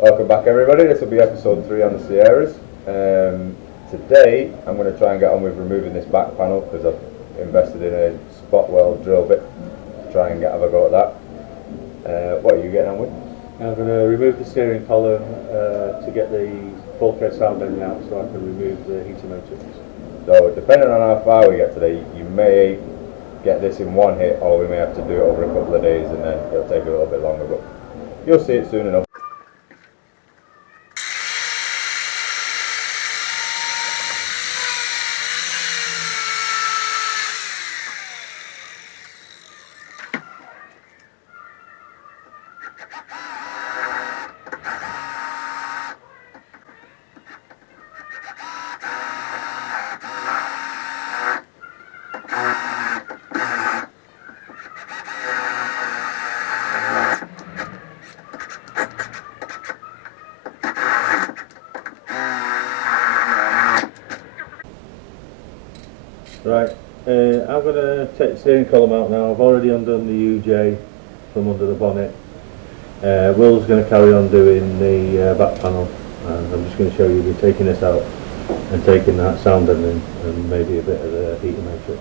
Welcome back everybody, this will be episode 3 on the Sierras. Today I'm going to try and get on with removing this back panel because I've invested in a spot weld drill bit to try and have a go at that. What are you getting on with? I'm going to remove the steering column to get the bulkhead sound engine out so I can remove the heater matrix. So depending on how far we get today, you may get this in one hit or we may have to do it over a couple of days and then it'll take a little bit longer, but you'll see it soon enough. Right, I'm going to take the steering column out now. I've already undone the UJ from under the bonnet. Will's going to carry on doing the back panel, and I'm just going to show you taking this out and taking that sound engine and maybe a bit of the heater matrix.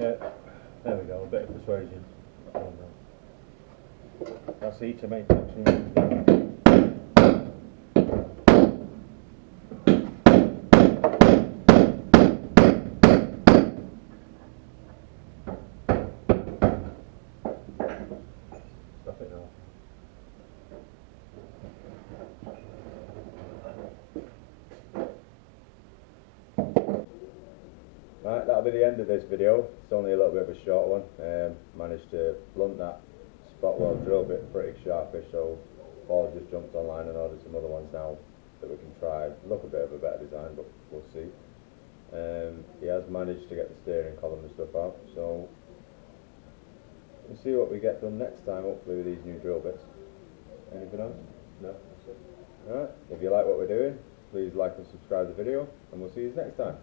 Yeah, there we go, a bit of persuasion. That's the heater matrix. Right, that'll be the end of this video. It's only a little bit of a short one. Managed to blunt that spot weld drill bit pretty sharpish, so Paul just jumped online and ordered some other ones now that we can try. Look a bit of a better design, but we'll see. He has managed to get the steering column and stuff out, so we'll see what we get done next time, hopefully with these new drill bits. Anything else? No? Alright, if you like what we're doing, please like and subscribe to the video, and we'll see you next time.